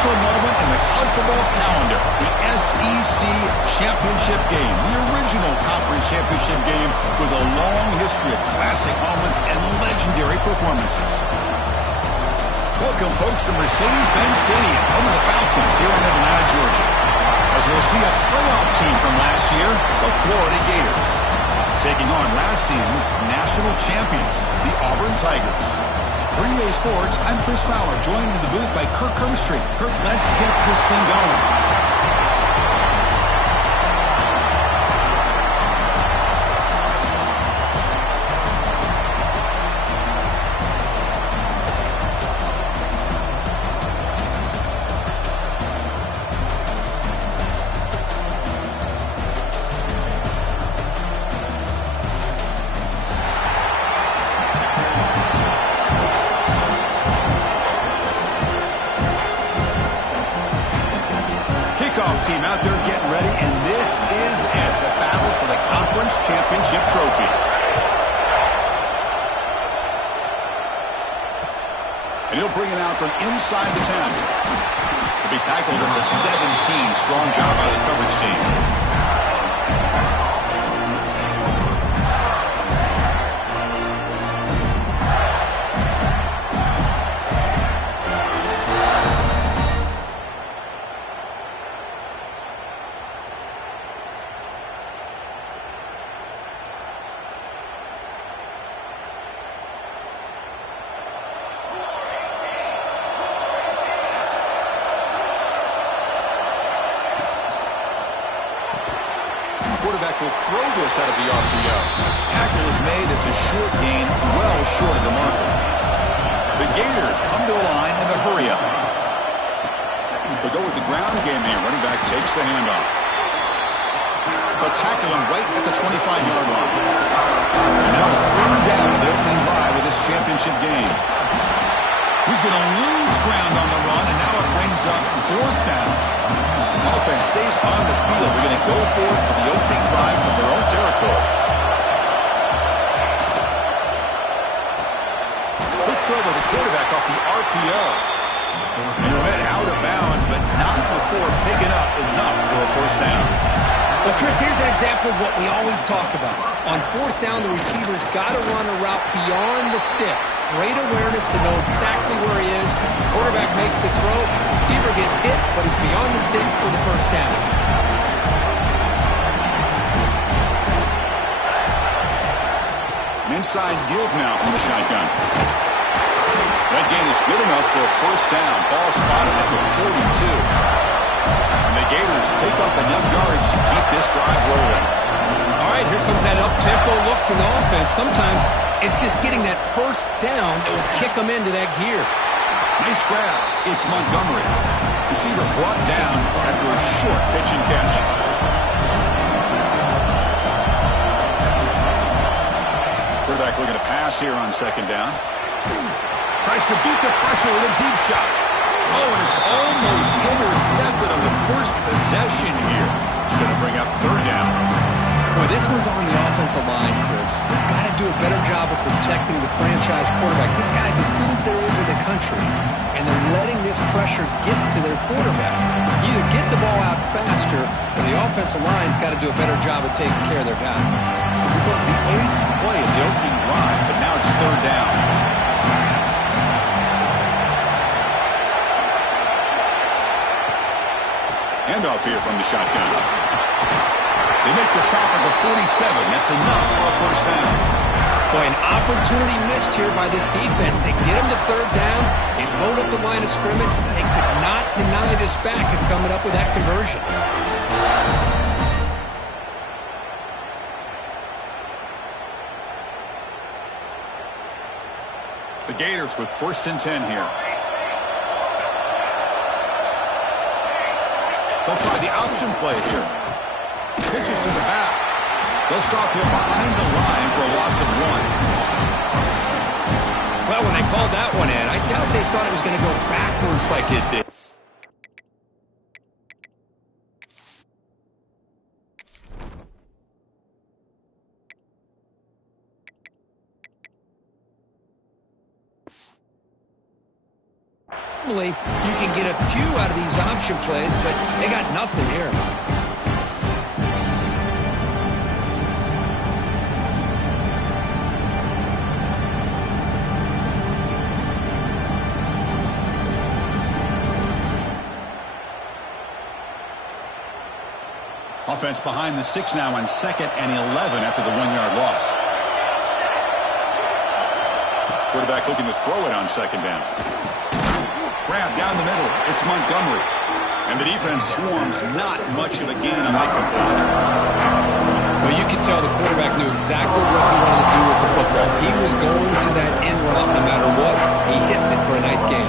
special moment in the college football calendar, the SEC Championship game, the original conference championship game with a long history of classic moments and legendary performances. Welcome, folks, to Mercedes-Benz Stadium, home of the Falcons here in Atlanta, Georgia, as we'll see a playoff team from last year, the Florida Gators, taking on last season's national champions, the Auburn Tigers. For EA Sports, I'm Chris Fowler, joined in the booth by Kirk Hermstreet. Kirk, let's get this thing going. Team out there getting ready, and this is it, the battle for the conference championship trophy. And he'll bring it out from inside the 10. He'll be tackled at the 17. Strong job by the coverage team. Quarterback will throw this out of the RPO. Tackle is made. It's a short gain, well short of the marker. The Gators come to a line in a hurry-up. They'll go with the ground game here. Running back takes the handoff. They'll tackle him right at the 25-yard line. And now a third down of the opening drive of this championship game. He's going to lose ground on the run, and now it brings up fourth down. Offense stays on the field. They're going to go for it for the opening drive from their own territory. Quick throw by the quarterback off the RPO. And he'll head out of bounds, but not before picking up enough for a first down. Well, Chris, here's an example of what we always talk about. On fourth down, the receiver's got to run a route beyond the sticks. Great awareness to know exactly where he is. Quarterback makes the throw. Receiver gets hit, but he's beyond the sticks for the first down. An inside give now from the shotgun. That gain is good enough for a first down. Ball spotted at the 42. And the Gators pick up enough yards to keep this drive rolling. All right, here comes that up-tempo look from the offense. Sometimes it's just getting that first down that will kick them into that gear. Nice grab. It's Montgomery. Receiver brought down after a short pitch and catch. Quarterback looking to pass here on second down. Tries to beat the pressure with a deep shot. Oh, and it's almost intercepted on the first possession here. It's going to bring up third down. Boy, this one's on the offensive line, Chris. They've got to do a better job of protecting the franchise quarterback. This guy's as good as there is in the country, and they're letting this pressure get to their quarterback. Either get the ball out faster, or the offensive line's got to do a better job of taking care of their guy. Here comes the 8th play of the opening drive, but now it's third down. Handoff here from the shotgun. They make the stop at the 47. That's enough for a first down. Boy, an opportunity missed here by this defense. They get them to third down. They load up the line of scrimmage. They could not deny this back of coming up with that conversion. The Gators with first and 10 here. They'll try the option play here. Pitches to the back. They'll stop him behind the line for a loss of 1. Well, when they called that one in, I doubt they thought it was going to go backwards like it did. Normally, you can get a few out of these option plays, but they got nothing here. Offense behind the 6 now on 2nd and 11 after the 1-yard loss. Quarterback looking to throw it on 2nd down. Grab down the middle. It's Montgomery. And the defense swarms. Not much of a gain on that completion. Well, you can tell the quarterback knew exactly what he wanted to do with the football. He was going to that end route no matter what. He hits it for a nice gain.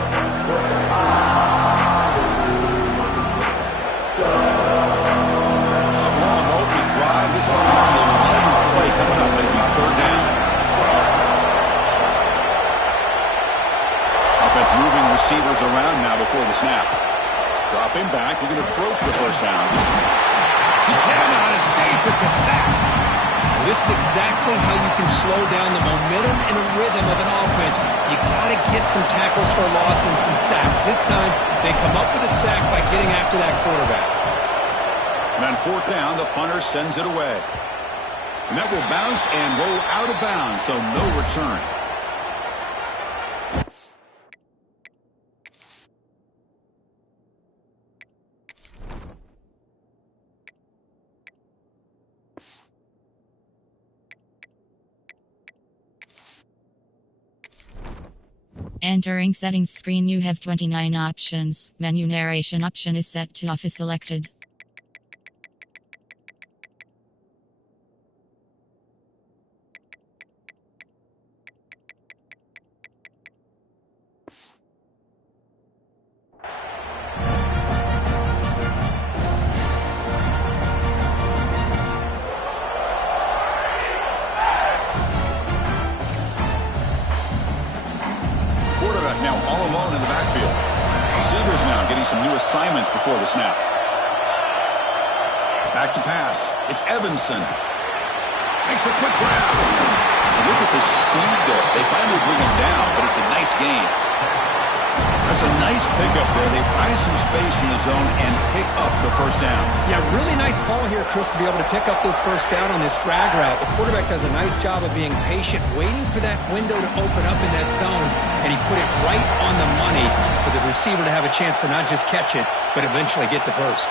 Strong open drive. This is the 11th play coming up. Maybe 3rd down. Offense moving receivers around now before the snap. Dropping back. Looking to throw for the 1st down. He cannot escape. It's a sack. Well, this is exactly how you can slow down the momentum and a rhythm of an offense. You got to get some tackles for loss and some sacks. This time, they come up with a sack by getting after that quarterback. And on 4th down, the punter sends it away. And that will bounce and roll out of bounds, so no return. Entering settings screen, you have 29 options. Menu narration option is set to off is selected. Now all alone in the backfield. Receivers now getting some new assignments before the snap. Back to pass. It's Evanson. Makes a quick grab. Look at the speed there. They finally bring him down, but it's a nice gain. That's a nice pickup there. They find some space in the zone and pick up the 1st down. Yeah, really nice call here, Chris, to be able to pick up this 1st down on this drag route. The quarterback does a nice job of being patient, waiting for that window to open up in that zone, and he put it right on the money for the receiver to have a chance to not just catch it, but eventually get the 1st.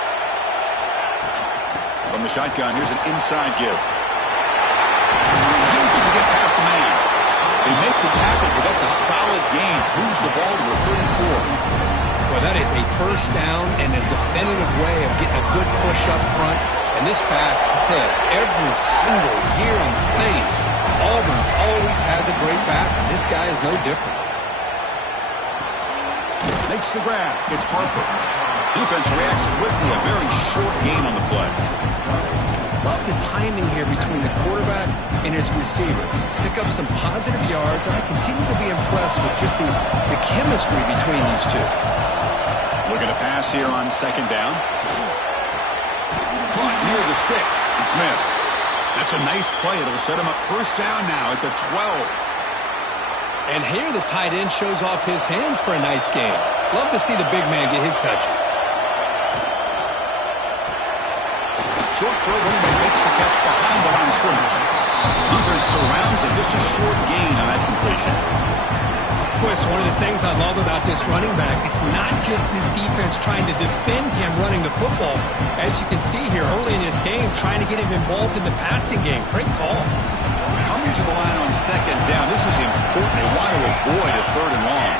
From the shotgun, here's an inside give. Jukes to get past a man. They make the tackle, but that's a solid gain. Moves the ball to the 34. Well, that is a 1st down and a definitive way of getting a good push up front. And this back, I tell you, every single year he plays, Auburn always has a great back, and this guy is no different. Makes the grab. It's Harper. Defense reacts quickly. A very short gain on the play. Love the timing here between the quarterback and his receiver. Pick up some positive yards, and I continue to be impressed with just the chemistry between these two. Looking to pass here on 2nd down. Caught near the sticks. And Smith. That's a nice play. It'll set him up 1st down now at the 12. And here the tight end shows off his hands for a nice gain. Love to see the big man get his touches. Short throw, running back makes the catch behind the line of scrimmage. Defense surrounds him. Just a short gain on that completion. Chris, one of the things I love about this running back, it's not just this defense trying to defend him running the football. As you can see here early in this game, trying to get him involved in the passing game. Great call. Coming to the line on 2nd down. This is important. They want to avoid a 3rd and long.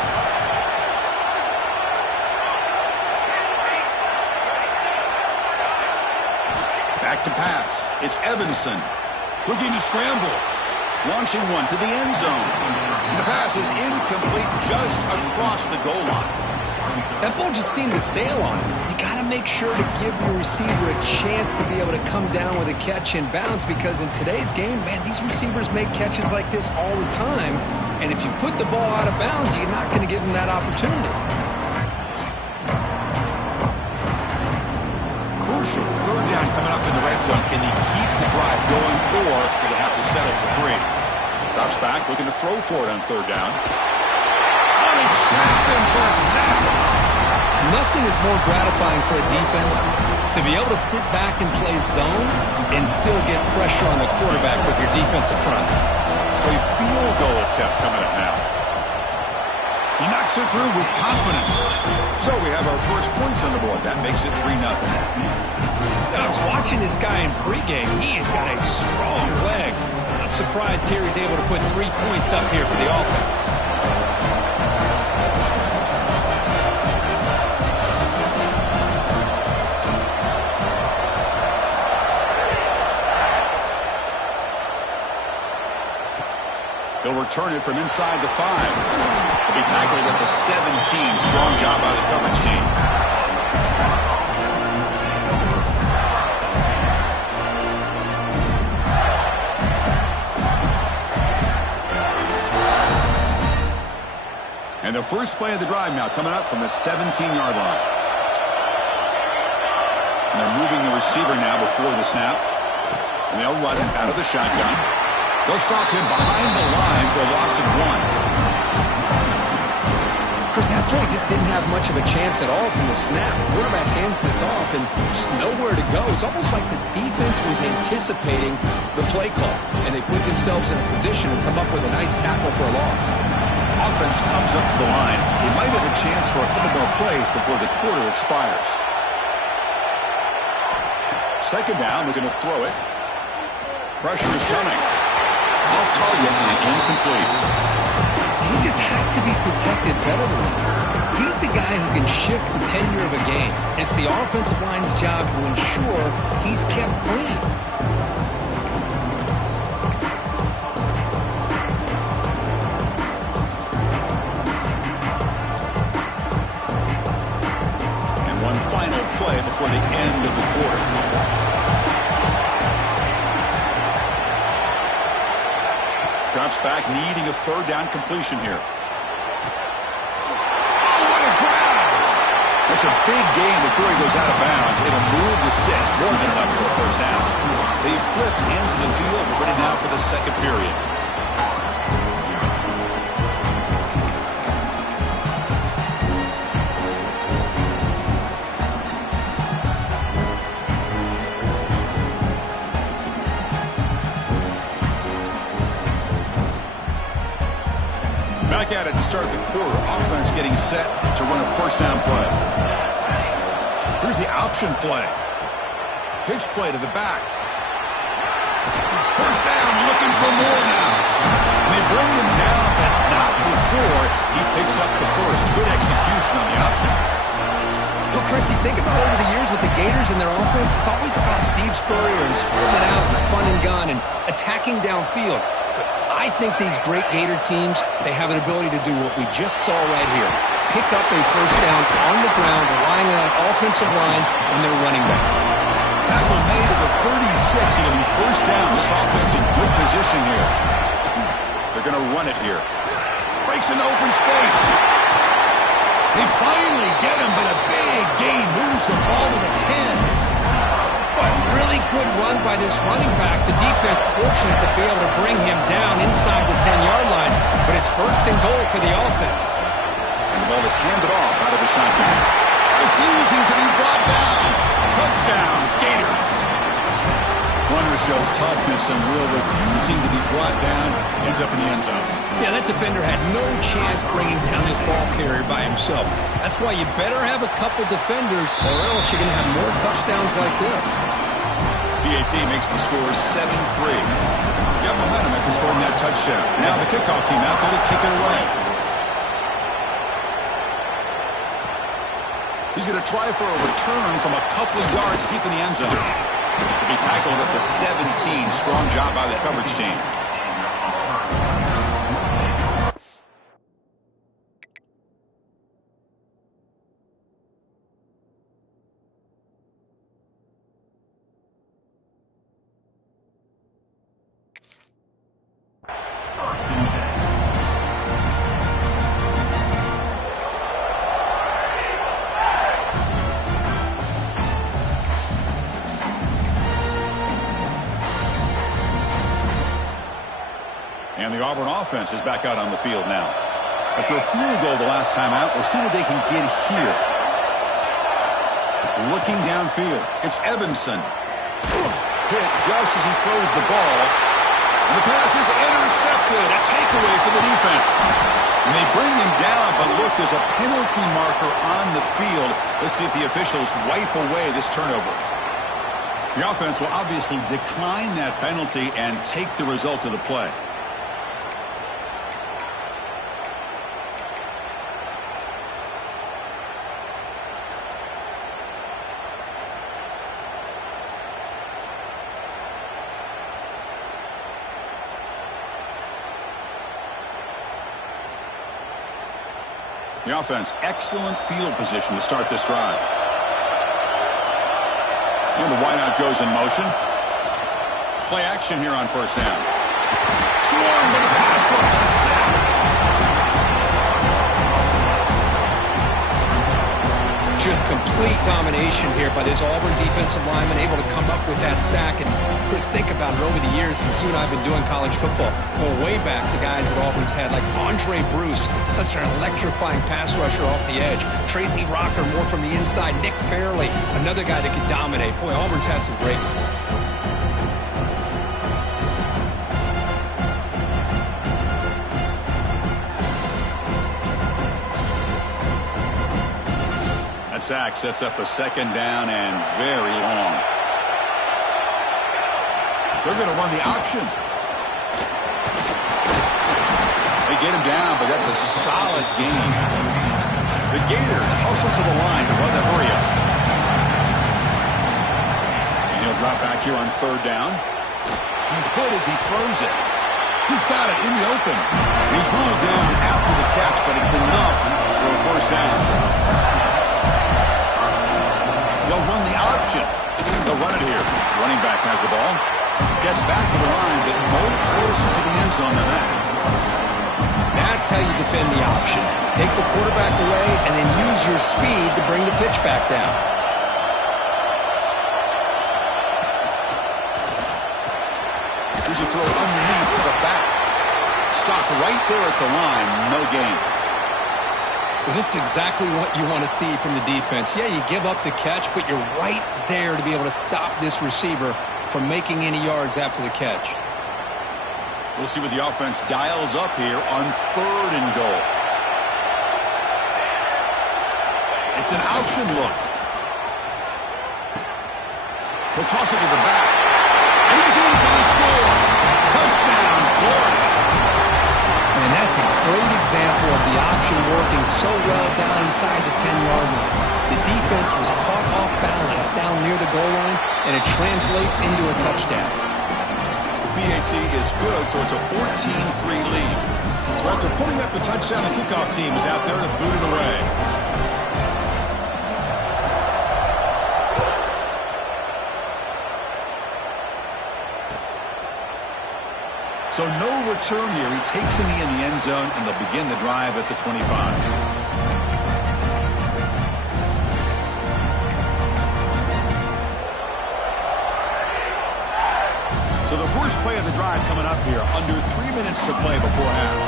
Back to pass. It's Evanson. Looking to scramble. Launching one to the end zone. The pass is incomplete just across the goal line. That ball just seemed to sail on him. You got to make sure to give your receiver a chance to be able to come down with a catch and bounce, because in today's game, man, these receivers make catches like this all the time. And if you put the ball out of bounds, you're not going to give them that opportunity. Crucial 3rd down coming up in the red zone. Can he keep the drive going, or will they have to settle for 3? Drops back, looking to throw for it on 3rd down. On a snapping for a sack. Nothing is more gratifying for a defense to be able to sit back and play zone and still get pressure on the quarterback with your defensive front. So a field goal attempt coming up now. He knocks it through with confidence. So we have our first points on the board. That makes it 3-0. I was watching this guy in pregame. He has got a strong leg. I'm surprised here he's able to put 3 points up here for the offense. He'll return it from inside the 5. He'll be tackled at the 17. Strong job by the coverage team. And the first play of the drive now coming up from the 17-yard line. And they're moving the receiver now before the snap. And they'll run it out of the shotgun. They'll stop him behind the line for a loss of 1. Chris, that play just didn't have much of a chance at all from the snap. The quarterback hands this off and just nowhere to go. It's almost like the defense was anticipating the play call, and they put themselves in a position to come up with a nice tackle for a loss. Offense comes up to the line. They might have a chance for a couple more plays before the quarter expires. Second down, we're going to throw it. Pressure is coming. Off target and incomplete. He just has to be protected better than that. He's the guy who can shift the tenure of a game. It's the offensive line's job to ensure he's kept clean. And one final play before the end of the quarter. Drops back, needing a third down completion here. Oh, what a grab! That's a big gain before he goes out of bounds. It'll move the sticks more than enough for a first down. They flipped ends of the field, ready now for the second period. Back at it to start the quarter. Offense getting set to run a first down play. Here's the option play. Pitch play to the back. First down, looking for more now. They bring him down, but not before he picks up the first. Good execution on the option. Well, Chris, you think about over the years with the Gators and their offense, it's always about Steve Spurrier and spreading it out and fun and gun and attacking downfield. I think these great Gator teams, they have an ability to do what we just saw right here. Pick up a first down on the ground, relying on an offensive line and their running back. Tackle made at the 36. It'll be first down. This offense in good position here. They're going to run it here. Breaks into open space. They finally get him, but a big gain moves the ball to the 10. A really good run by this running back. The defense fortunate to be able to bring him down inside the 10-yard line, but it's first and goal for the offense. And the ball is handed off out of the shotgun. Refusing to be brought down. Touchdown, Gators. Runner shows toughness and will, refusing to be brought down. Ends up in the end zone. Yeah, that defender had no chance bringing down this ball carrier by himself. That's why you better have a couple defenders, or else you're going to have more touchdowns like this. BAT makes the score 7-3. Got momentum after scoring that touchdown. Now the kickoff team out there to kick it away. He's going to try for a return from a couple of yards deep in the end zone. To be tackled at the 17. Strong job by the coverage team. And the Auburn offense is back out on the field now. After a field goal the last time out, we'll see what they can get here. Looking downfield, it's Evanson. Hit just as he throws the ball. And the pass is intercepted. A takeaway for the defense. And they bring him down, but look, there's a penalty marker on the field. Let's see if the officials wipe away this turnover. The offense will obviously decline that penalty and take the result of the play. The offense, excellent field position to start this drive. And the wideout goes in motion. Play action here on first down. Swarmed by the pass rush. He's sacked. Just complete domination here by this Auburn defensive lineman, able to come up with that sack. And Chris, think about it over the years since you and I have been doing college football. Going way back to guys that Auburn's had, like Andre Bruce, such an electrifying pass rusher off the edge. Tracy Rocker, more from the inside. Nick Fairley, another guy that could dominate. Boy, Auburn's had some great ones. Sack sets up a second down and very long. They're going to run the option. They get him down, but that's a solid gain. The Gators hustle to the line to run the hurry up. And he'll drop back here on third down. He's hit as he throws it. He's got it in the open. He's ruled down after the catch, but it's enough for a first down. They'll run the option. They'll run it here. Running back has the ball. Gets back to the line, but no closer to the end zone than that. That's how you defend the option. Take the quarterback away and then use your speed to bring the pitch back down. Here's a throw underneath to the back. Stopped right there at the line. No gain. Well, this is exactly what you want to see from the defense. Yeah, you give up the catch, but you're right there to be able to stop this receiver from making any yards after the catch. We'll see what the offense dials up here on third and goal. It's an option look. He'll toss it to the back. And he's in for the score. Touchdown, Florida. And that's a great example of the option working so well down inside the 10-yard line. The defense was caught off balance down near the goal line, and it translates into a touchdown. The PAT is good, so it's a 14-3 lead. So after putting up the touchdown, the kickoff team is out there to boot it away. So no return here. He takes a knee in the end zone, and they'll begin the drive at the 25. So the first play of the drive coming up here, under 3 minutes to play before half.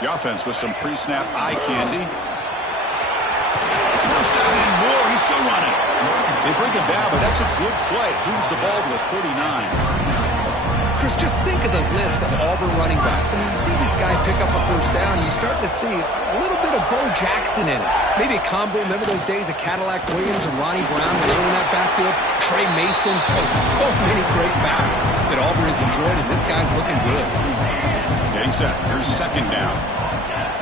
The offense with some pre-snap eye candy. First down and more. He's still running. They bring him down, but that's a good play. Moves the ball to the 39. Chris, just think of the list of Auburn running backs. I mean, you see this guy pick up a first down, and you start to see a little bit of Bo Jackson in it. Maybe a combo. Remember those days of Cadillac Williams and Ronnie Brown when they were in that backfield? Trey Mason. Oh, so many great backs that Auburn has enjoyed, and this guy's looking good. Getting set. Here's second down.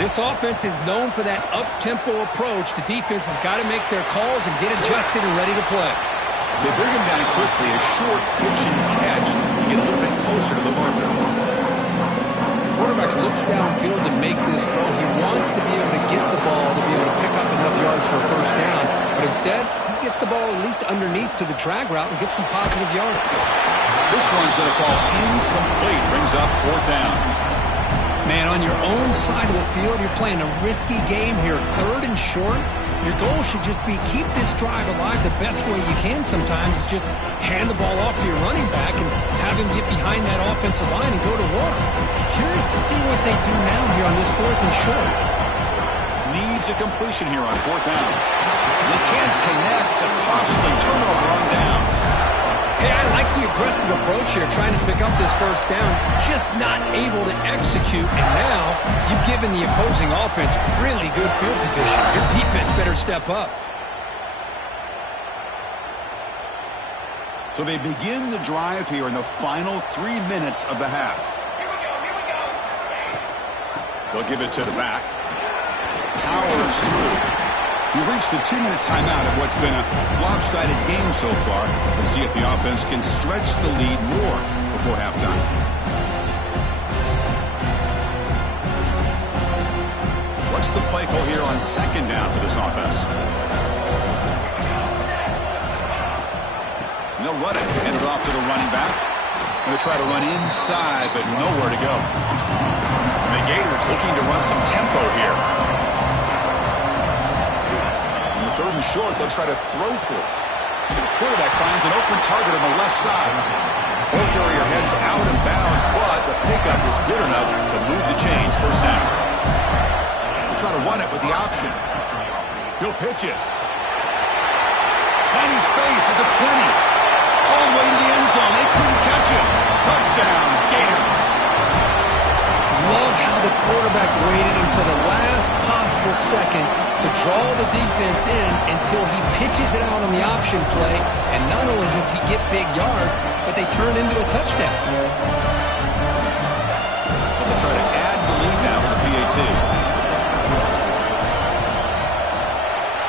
This offense is known for that up-tempo approach. The defense has got to make their calls and get adjusted and ready to play. They bring him down quickly. A short pitch and catch to get a little bit closer to the marker. The quarterback looks downfield to make this throw. He wants to be able to get the ball to be able to pick up enough yards for a first down. But instead, he gets the ball at least underneath to the drag route and gets some positive yards. This one's going to fall incomplete. Brings up fourth down. Man, on your own side of the field, you're playing a risky game here. 3rd and short. Your goal should just be keep this drive alive the best way you can sometimes is just hand the ball off to your running back and have him get behind that offensive line and go to work. Curious to see what they do now here on this 4th and short. Needs a completion here on 4th down. They can't connect to costly turnover on downs. Hey, I like the aggressive approach here, trying to pick up this 1st down, just not able to execute, and now you've given the opposing offense really good field position. Your defense better step up. So they begin the drive here in the final 3 minutes of the half. They'll give it to the back. Powers through. We've reached the 2-minute timeout of what's been a lopsided game so far. Let's see if the offense can stretch the lead more before halftime. What's the play call here on 2nd down for this offense? And they'll run it. Hand it off to the running back. Going to try to run inside, but nowhere to go. And the Gators looking to run some tempo here. 3rd and short, they'll try to throw for it. Quarterback finds an open target on the left side. Ball carrier heads out of bounds, but the pickup is good enough to move the chains. 1st down. They'll try to run it with the option. He'll pitch it. Finding space at the 20. All the way to the end zone. They couldn't catch it. Touchdown, Gators. Love how the quarterback waited until the last possible second to draw the defense in until he pitches it out on the option play. And not only does he get big yards, but they turn into a touchdown. They'll try to add the lead now with the PAT.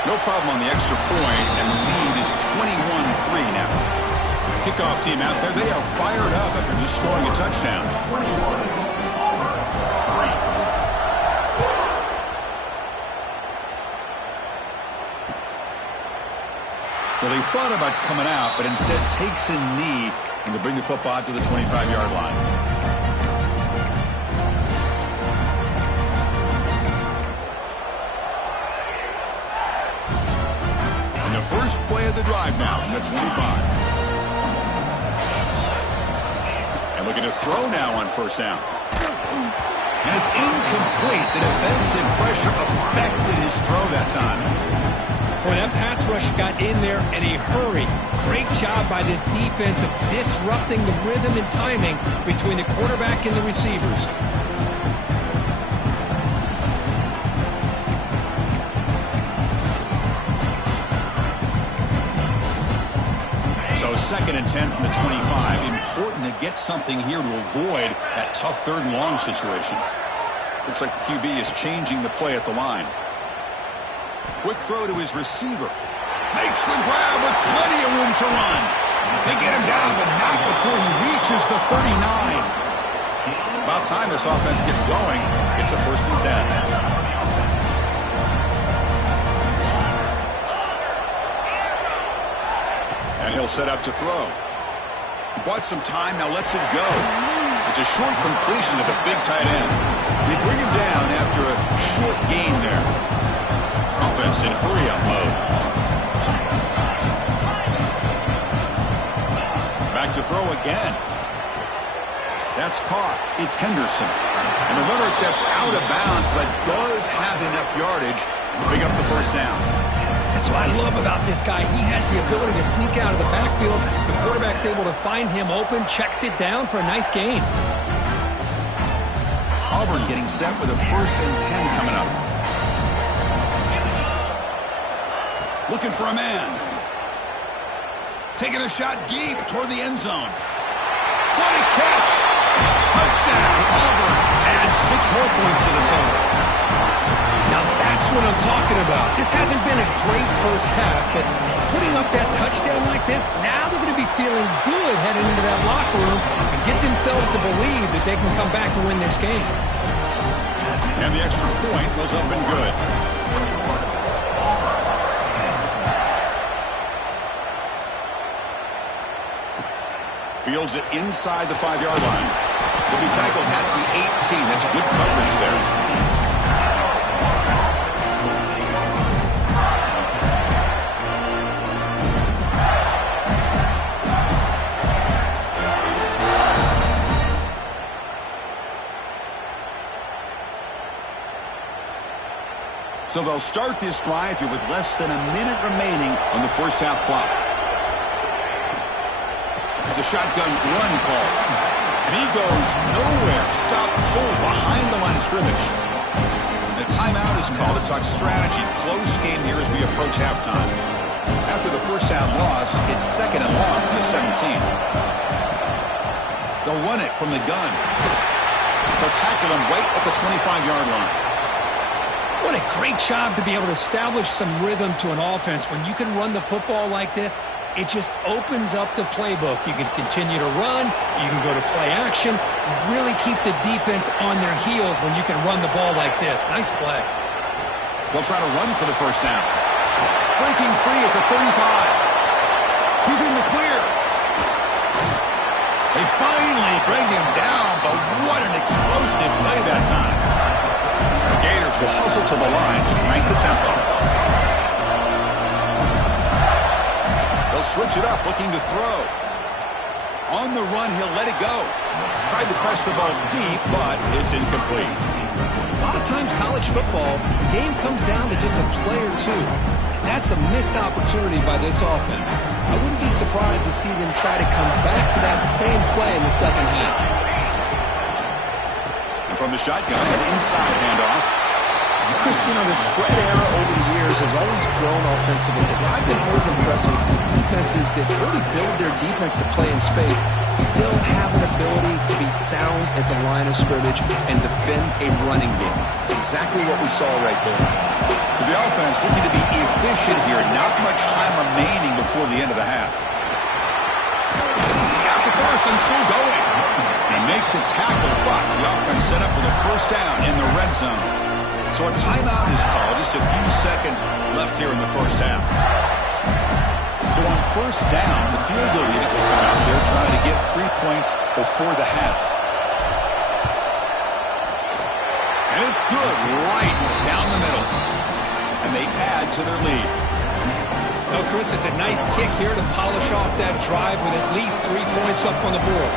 No problem on the extra point, and the lead is 21-3 now. Kickoff team out there, they are fired up after just scoring a touchdown. Well, they thought about coming out, but instead takes a knee and to bring the football to the 25-yard line. And the first play of the drive now from the 25. And looking to throw now on 1st down. And it's incomplete. The defensive pressure affected his throw that time. When that pass rush got in there in a hurry, great job by this defense of disrupting the rhythm and timing between the quarterback and the receivers. So 2nd and 10 from the 25. Important to get something here to avoid that tough 3rd and long situation. Looks like the QB is changing the play at the line. Quick throw to his receiver. Makes the grab with plenty of room to run. They get him down, but not before he reaches the 39. About time this offense gets going. It's a 1st and 10. And he'll set up to throw. He bought some time, now lets it go. It's a short completion to the big tight end. They bring him down after a short gain there. Offense in hurry-up mode. Back to throw again. That's caught. It's Henderson. And the runner steps out of bounds, but does have enough yardage to pick up the 1st down. That's what I love about this guy. He has the ability to sneak out of the backfield. The quarterback's able to find him open, checks it down for a nice gain. Auburn getting set with a 1st and 10 coming up. Looking for a man. Taking a shot deep toward the end zone. What a catch! Touchdown, Auburn. Adds 6 more points to the total. Now that's what I'm talking about. This hasn't been a great 1st half, but putting up that touchdown like this, now they're going to be feeling good heading into that locker room and get themselves to believe that they can come back and win this game. And the extra point was up and good. Fields it inside the 5-yard line. He'll be tackled at the 18. That's good coverage there. So they'll start this drive here with less than a minute remaining on the first half clock. It's a shotgun run call. And he goes nowhere. Stop cold behind the line of scrimmage. And a timeout is called to talk strategy. Close game here as we approach halftime. After the first half loss, it's second and long from the 17. They'll run it from the gun. They'll tackle him right at the 25-yard line. What a great job to be able to establish some rhythm to an offense. When you can run the football like this, it just opens up the playbook. You can continue to run. You can go to play action. You really keep the defense on their heels when you can run the ball like this. Nice play. They'll try to run for the first down. Breaking free at the 35. He's in the clear. They finally bring him down, but what an explosive play that time. The Gators will hustle to the line to crank the tempo. They'll switch it up, looking to throw. On the run, he'll let it go. Tried to press the ball deep, but it's incomplete. A lot of times college football, the game comes down to just a play or two. And that's a missed opportunity by this offense. I wouldn't be surprised to see them try to come back to that same play in the second half. From the shotgun, an inside handoff. Chris, the spread era over the years has always grown offensively, but I've been always impressed with defenses that really build their defense to play in space, still have an ability to be sound at the line of scrimmage and defend a running game. It's exactly what we saw right there. So the offense looking to be efficient here. Not much time remaining before the end of the half. He's got the first and still going. And make the tackle, but the offense set up with a first down in the red zone. So a timeout is called. Just a few seconds left here in the first half. So on first down, the field goal unit will come out there trying to get 3 points before the half. And it's good right down the middle. And they add to their lead. Well, Chris, it's a nice kick here to polish off that drive with at least 3 points up on the board.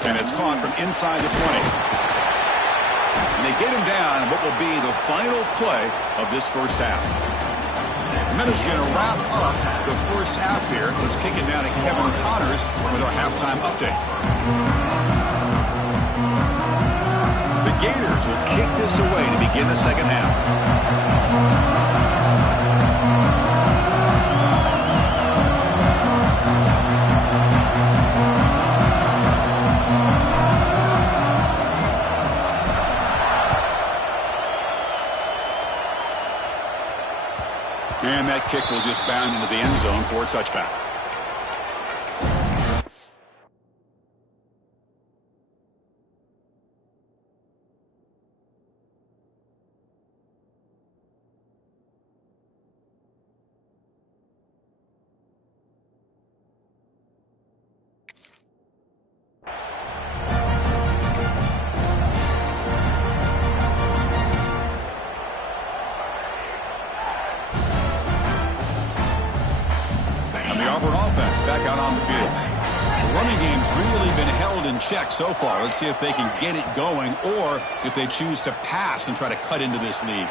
And it's caught from inside the 20. And they get him down in what will be the final play of this first half. And then it's going to wrap up the first half here. Let's kick it down to Kevin Connors with our halftime update. The Gators will kick this away to begin the second half. And that kick will just bound into the end zone for a touchback. Back out on the field. The running game's really been held in check so far. Let's see if they can get it going or if they choose to pass and try to cut into this lead.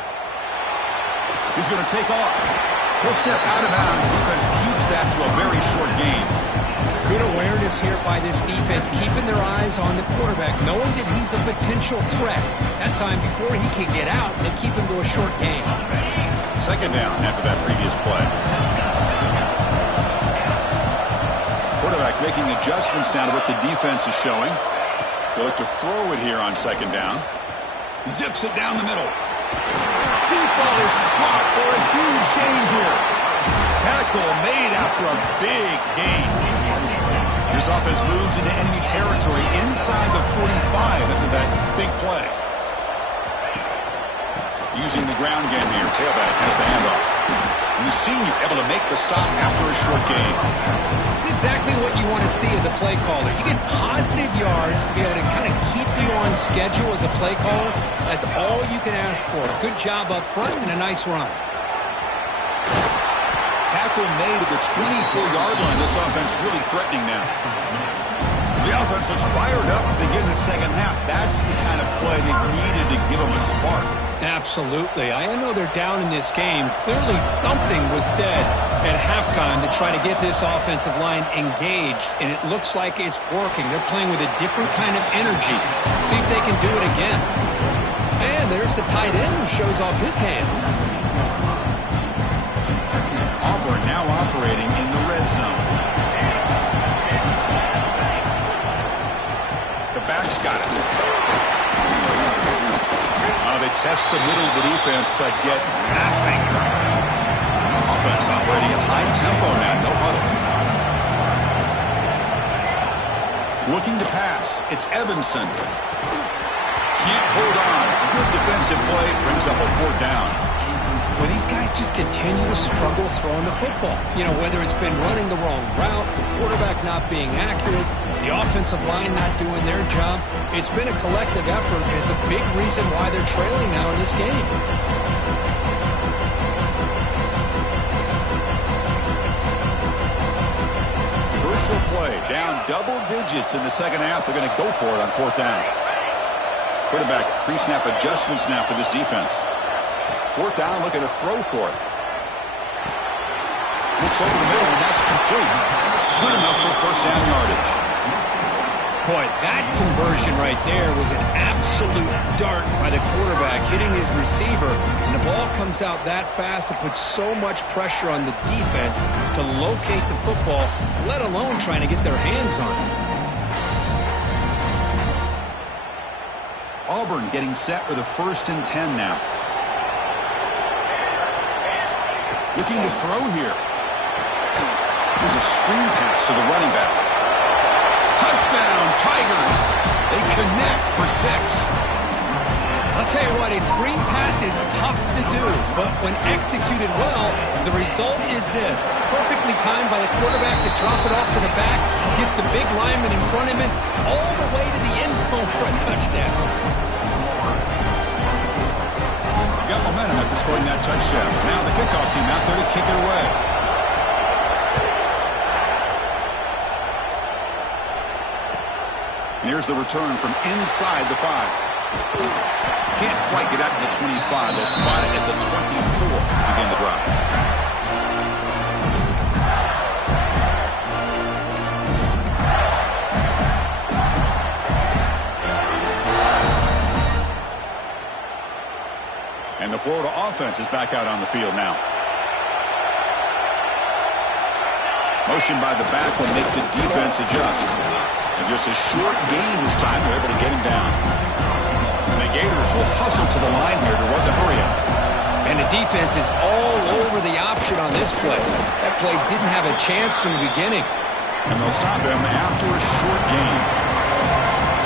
He's going to take off. He'll step out of bounds. Defense keeps that to a very short gain. Good awareness here by this defense, keeping their eyes on the quarterback, knowing that he's a potential threat. That time before he can get out, they keep him to a short gain. Second down after that previous play. Quarterback making adjustments down to what the defense is showing. They look to throw it here on second down. Zips it down the middle. Deep ball is caught for a huge gain here. Tackle made after a big gain. This offense moves into enemy territory inside the 45 after that big play. using the ground game here. Tailback has the handoff. And the senior able to make the stop after a short gain. It's exactly what you want to see as a play caller. You get positive yards to be able to kind of keep you on schedule as a play caller. That's all you can ask for. A good job up front and a nice run. Tackle made at the 24-yard line. This offense really threatening now. The offense looks fired up to begin the second half. That's the kind of play they needed to give them a spark. Absolutely. I know they're down in this game. Clearly something was said at halftime to try to get this offensive line engaged, and it looks like it's working. They're playing with a different kind of energy. See if they can do it again. And there's the tight end who shows off his hands. Auburn now operating in the red zone. The back's got it. They test the middle of the defense, but get nothing. Offense operating at high tempo now, no huddle. Looking to pass, it's Evanson. Can't hold on. Good defensive play, brings up a fourth down. Well, these guys just continue to struggle throwing the football. You know, whether it's been running the wrong route, the quarterback not being accurate, the offensive line not doing their job. It's been a collective effort, and it's a big reason why they're trailing now in this game. Crucial play, down double digits in the second half. They're going to go for it on fourth down. Quarterback pre-snap adjustments now for this defense. Fourth down, looking to throw for it. Looks over the middle, and that's complete. Good enough for first down yardage. Boy, that conversion right there was an absolute dart by the quarterback hitting his receiver, and the ball comes out that fast to put so much pressure on the defense to locate the football, let alone trying to get their hands on it. Auburn getting set with a 1st and 10 now. Looking to throw here. There's a screen pass to the running back. Touchdown, Tigers. They connect for 6. I'll tell you what, a screen pass is tough to do, but when executed well, the result is this. Perfectly timed by the quarterback to drop it off to the back, gets the big lineman in front of him, all the way to the end zone for a touchdown. Got momentum after scoring that touchdown. Now the kickoff team out there to kick it away. And here's the return from inside the 5. Can't quite get out to the 25. They'll spot it at the 24 to begin the drive. And the Florida offense is back out on the field now. Motion by the back will make the defense adjust. And just a short gain this time, they're able to get him down. And the Gators will hustle to the line here to run the hurry up. And the defense is all over the option on this play. That play didn't have a chance from the beginning. And they'll stop him after a short gain.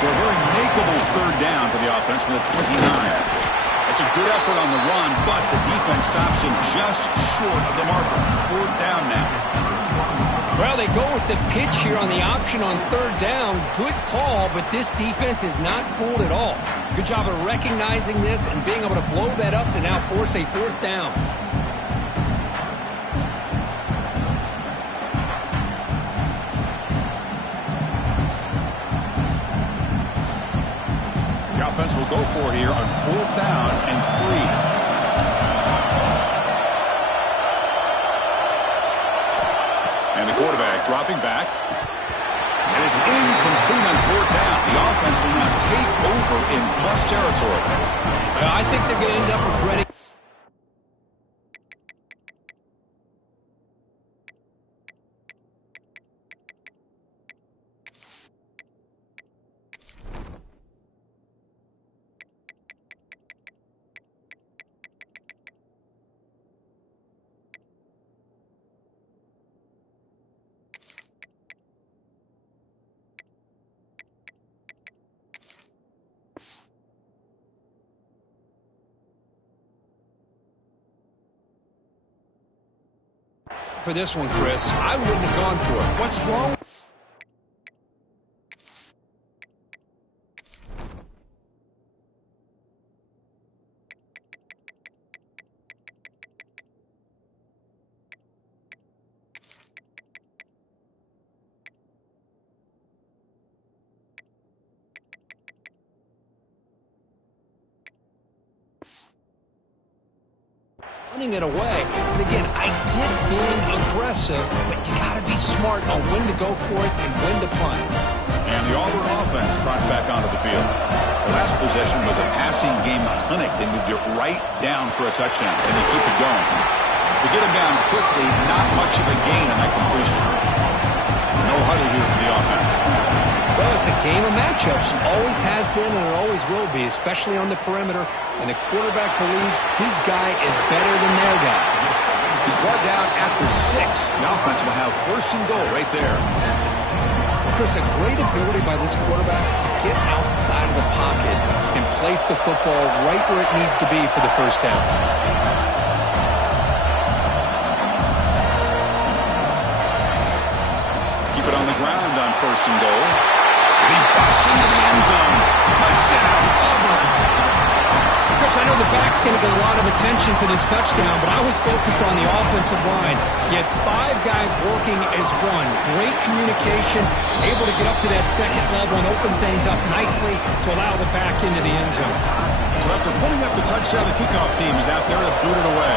So a very makeable third down for the offense with a 29. It's a good effort on the run, but the defense stops him just short of the marker. Fourth down now. Well, they go with the pitch here on the option on third down. Good call, but this defense is not fooled at all. Good job of recognizing this and being able to blow that up to now force a fourth down. Offense will go for it here on fourth down and 3. And the quarterback dropping back. And it's incomplete on fourth down. The offense will now take over in plus territory. I think they're going to end up regretting. for this one, Chris. I wouldn't have gone for it. What's wrong? Running it away. And again, I get being aggressive, but you got to be smart on when to go for it and when to punt. And the Auburn offense trots back onto the field. The last possession was a passing game clinic. They moved it right down for a touchdown. Can they keep it going? To get him down quickly, not much of a gain on that completion. No huddle here for the offense. Well, it's a game of matchups. Always has been and it always will be, especially on the perimeter. And the quarterback believes his guy is better than their guy. He's brought down at the 6. The offense will have first and goal right there. Chris, a great ability by this quarterback to get outside of the pocket and place the football right where it needs to be for the first down. Keep it on the ground on first and goal. And he busts into the end zone. Touchdown, Auburn. Chris, I know the back's going to get a lot of attention for this touchdown, but I was focused on the offensive line. You had 5 guys working as one. Great communication, able to get up to that second level and open things up nicely to allow the back into the end zone. So after putting up the touchdown, the kickoff team is out there to boot it away.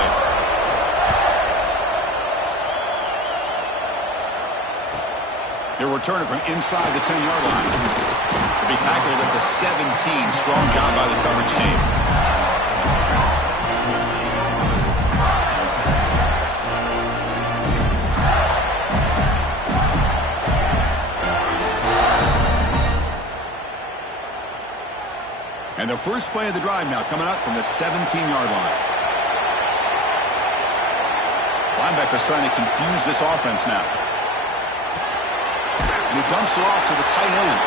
They're returning from inside the 10-yard line. They'll be tackled at the 17. Strong job by the coverage team. And the first play of the drive now coming up from the 17-yard line. Linebacker's trying to confuse this offense now. He dumps it off to the tight end.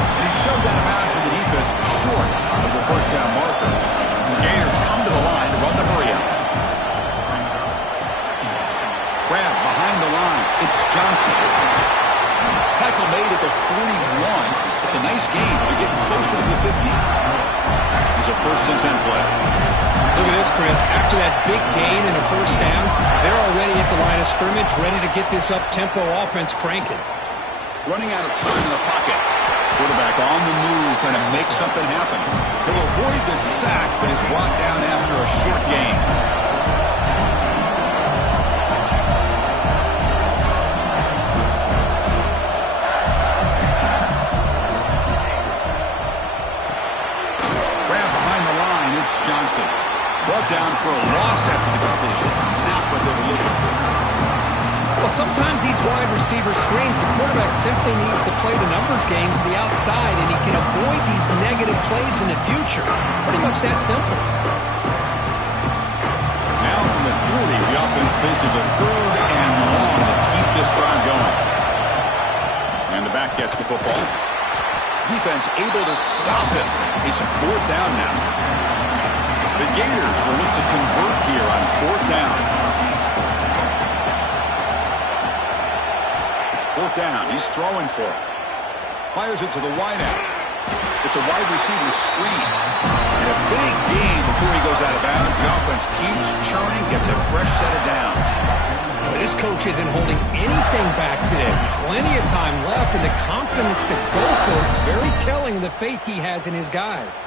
And he's shoved out of bounds with the defense short of the first down marker. The Gators come to the line to run the hurry up. Grab behind the line. It's Johnson. Tackle made at the 41. It's a nice gain. They're getting closer to the 50. It's a first and 10 play. Look at this, Chris. After that big gain and a first down, they're already at the line of scrimmage, ready to get this up-tempo offense cranking. Running out of time in the pocket. Quarterback on the move, trying to make something happen. He'll avoid the sack, but is brought down after a short gain. Grab behind the line, it's Johnson. Brought down for a loss after the completion. Not what they were looking for. Well, sometimes these wide receiver screens, the quarterback simply needs to play the numbers game to the outside, and he can avoid these negative plays in the future. Pretty much that simple. Now from the 40, the offense faces a 3rd and long to keep this drive going. And the back gets the football. Defense able to stop him. It's 4th down now. The Gators will look to convert here on 4th down. 4th down, he's throwing for it. Fires it to the wideout. It's a wide receiver screen. And a big gain before he goes out of bounds. The offense keeps churning, gets a fresh set of downs. Well, this coach isn't holding anything back today. Plenty of time left, and the confidence to go for it is very telling of the faith he has in his guys.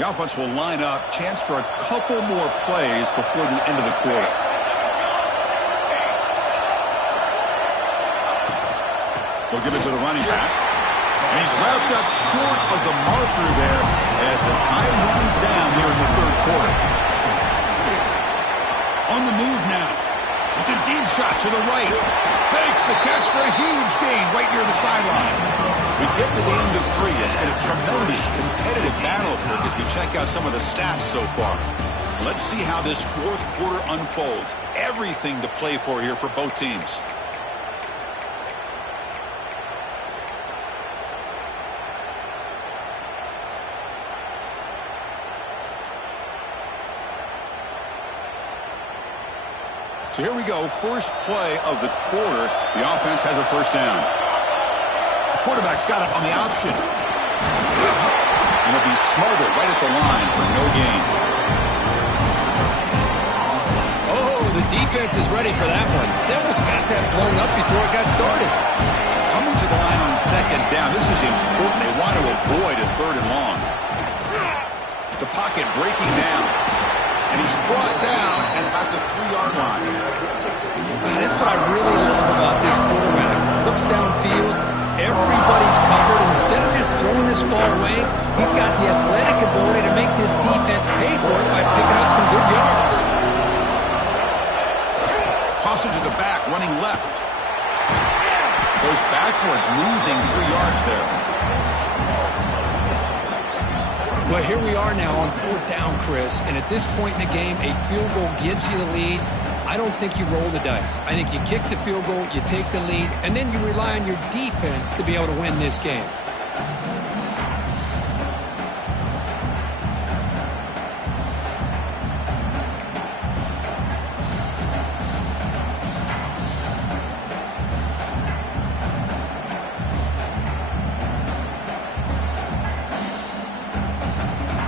The offense will line up. Chance for a couple more plays before the end of the quarter. We'll give it to the running back. And he's wrapped up short of the marker there as the time runs down here in the 3rd quarter. On the move now. It's a deep shot to the right. Makes the catch for a huge gain right near the sideline. We get to the end of 3. It's been a tremendous competitive battle here as we check out some of the stats so far. Let's see how this 4th quarter unfolds. Everything to play for here for both teams. So here we go, first play of the quarter. The offense has a first down. The quarterback's got it on the option. And he'll be smothered right at the line for no gain. Oh, the defense is ready for that one. They almost got that blown up before it got started. Coming to the line on second down. This is important. They want to avoid a third and long. The pocket breaking down. And he's brought down at about the 3-yard line. That's what I really love about this quarterback. Looks downfield. Everybody's covered. Instead of just throwing this ball away, he's got the athletic ability to make this defense pay for it by picking up some good yards. Toss it to the back, running left. Goes backwards, losing 3 yards there. Well, here we are now on fourth down, Chris, and at this point in the game, a field goal gives you the lead. I don't think you roll the dice. I think you kick the field goal, you take the lead, and then you rely on your defense to be able to win this game.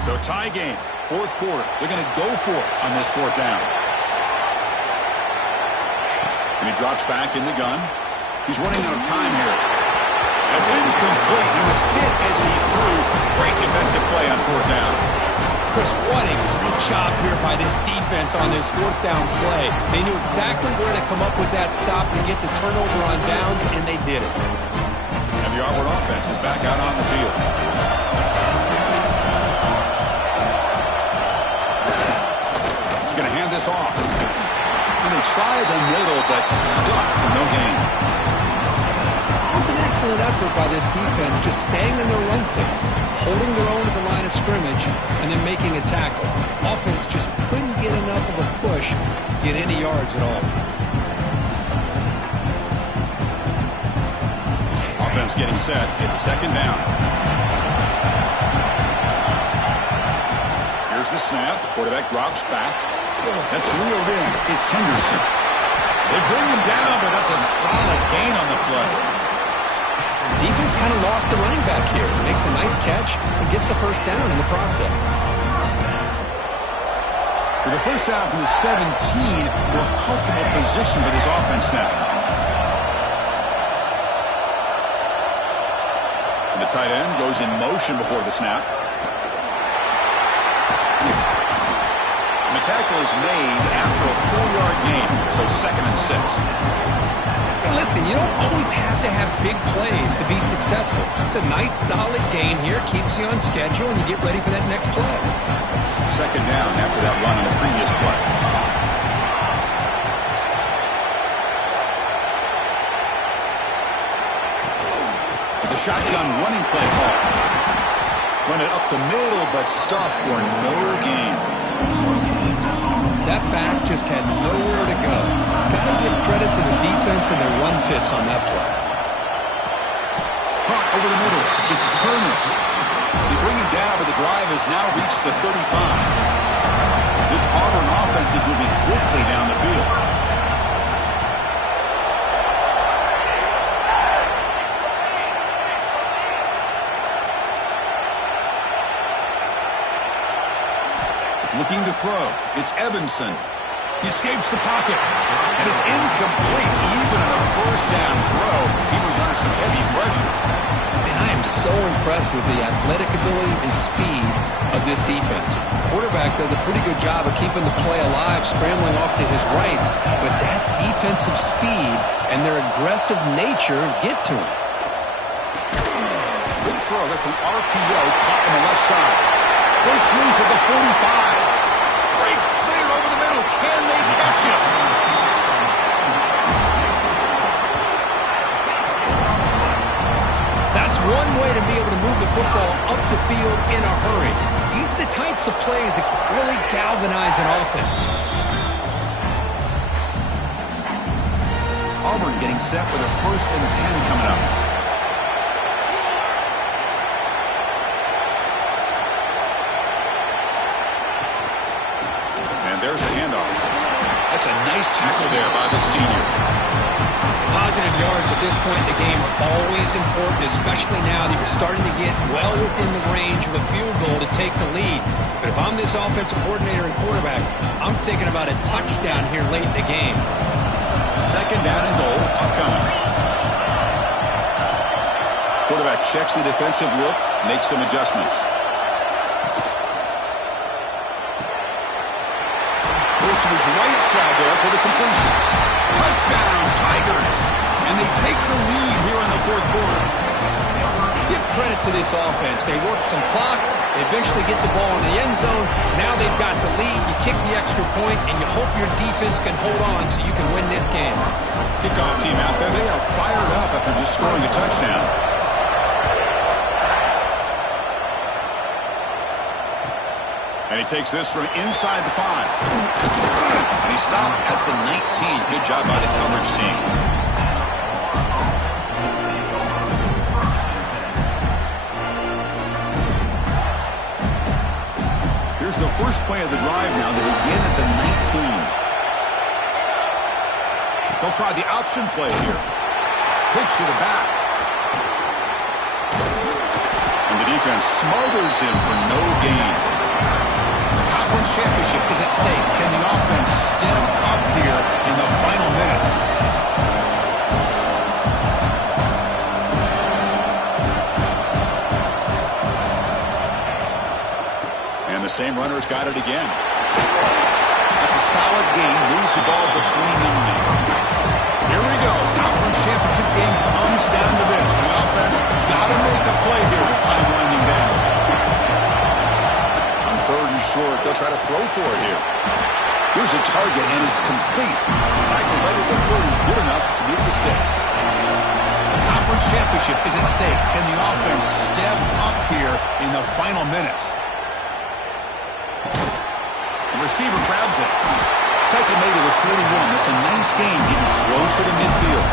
So tie game, fourth quarter. They're going to go for it on this fourth down. And he drops back in the gun. He's running out of time here. That's incomplete. He was hit as he threw. Great defensive play on fourth down. Chris, what a great job here by this defense on this fourth down play. They knew exactly where to come up with that stop to get the turnover on downs, and they did it. And the Auburn offense is back out on the field. He's going to hand this off. And they try the middle, but stuck for no gain. It was an excellent effort by this defense, just staying in their run fix, holding their own at the line of scrimmage, and then making a tackle. Offense just couldn't get enough of a push to get any yards at all. Offense getting set. It's second down. Here's the snap. Quarterback drops back. That's reeled in. It's Henderson. They bring him down, but that's a solid gain on the play. Defense kind of lost a running back here. Makes a nice catch and gets the first down in the process. With the first down from the 17, more comfortable position for this offense now. And the tight end goes in motion before the snap. And the tackle is made after a 4-yard gain, so 2nd and 6. Hey, listen, you don't always have to have big plays to be successful. It's a nice, solid gain here. Keeps you on schedule, and you get ready for that next play. Second down after that run on the previous play. The shotgun running play call. Run it up the middle, but stuffed for no gain. That back just had nowhere to go. Got to give credit to the defense and their run fits on that play. Caught over the middle. It's Turner. They bring him down, but the drive has now reached the 35. This Auburn offense is moving quickly down the field. Looking to throw. It's Evanson. He escapes the pocket. And it's incomplete. Even in a first down throw, he was under some heavy pressure. And I am so impressed with the athletic ability and speed of this defense. Quarterback does a pretty good job of keeping the play alive, scrambling off to his right. But that defensive speed and their aggressive nature get to him. Good throw. That's an RPO caught on the left side. Breaks loose at the 45. Breaks clear over the middle. Can they catch him? That's one way to be able to move the football up the field in a hurry. These are the types of plays that can really galvanize an offense. Auburn getting set for their 1st and 10 coming up. There's a handoff. That's a nice tackle there by the senior. Positive yards at this point in the game are always important, especially now that you're starting to get well within the range of a field goal to take the lead. But if I'm this offensive coordinator and quarterback, I'm thinking about a touchdown here late in the game. Second down and goal upcoming. Quarterback checks the defensive look, makes some adjustments. Goes to his right side there for the completion. Touchdown, Tigers! And they take the lead here in the fourth quarter. Give credit to this offense. They work some clock. They eventually get the ball in the end zone. Now they've got the lead. You kick the extra point, and you hope your defense can hold on so you can win this game. Kickoff team out there. They are fired up after just scoring a touchdown. And he takes this from inside the 5. And he stopped at the 19. Good job by the coverage team. Here's the first play of the drive now. They begin at the 19. They'll try the option play here. Pitch to the back. And the defense smothers him for no gain. Conference championship is at stake. Can the offense step up here in the final minutes? And the same runner's got it again. That's a solid gain. Moves the ball to the 29. Here we go. Conference championship game comes down to this. The offense got to make a play here with time winding down. Third and short, they'll try to throw for it here. Here's a target, and it's complete. Tackle right at the 30, good enough to move the sticks. The conference championship is at stake. Can the offense step up here in the final minutes? The receiver grabs it. Tackle made to the 41. That's a nice game, getting closer to midfield.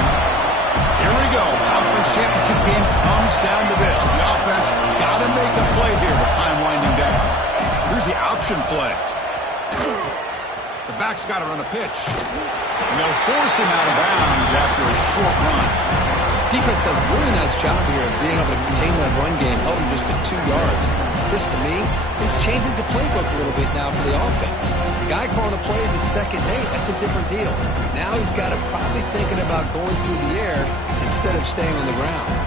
Here we go. Conference championship game comes down to this. The offense got to make a play here with time winding down. Here's the option play. The back's got to run a pitch. And they'll force him out of bounds after a short run. Defense does a really nice job here of being able to contain that run game, held him just to 2 yards. Chris, to me, this changes the playbook a little bit now for the offense. The guy calling the plays at second day, that's a different deal. Now he's got to probably thinking about going through the air instead of staying on the ground.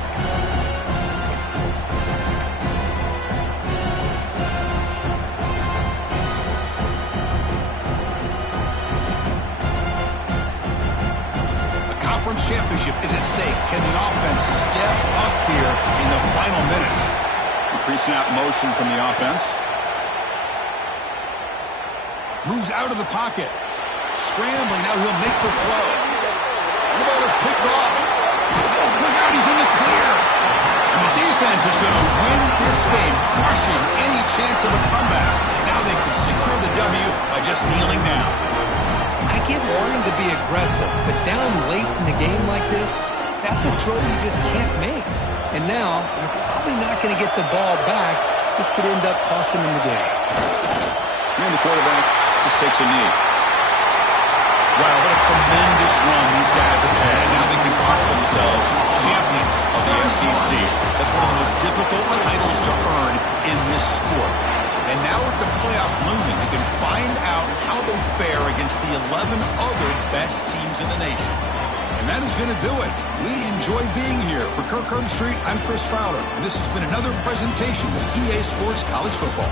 Championship is at stake. Can the offense step up here in the final minutes? Pre-snap motion from the offense. Moves out of the pocket. Scrambling. Now he'll make the throw. The ball is picked off. Look out, he's in the clear. And the defense is going to win this game, crushing any chance of a comeback. And now they can secure the W by just kneeling down. I get wanting to be aggressive, but down late in the game like this, that's a throw you just can't make. And now, you're probably not going to get the ball back. This could end up costing them the game. And the quarterback just takes a knee. Wow, what a tremendous run these guys have had. Now they can call themselves champions of the SEC. That's one of the most difficult titles to earn in this sport. And now with the playoff looming, they can find out how they fare against the 11 other best teams in the nation. And that is going to do it. We enjoy being here. For Kirk Herbstreit, I'm Chris Fowler. And this has been another presentation of EA Sports College Football.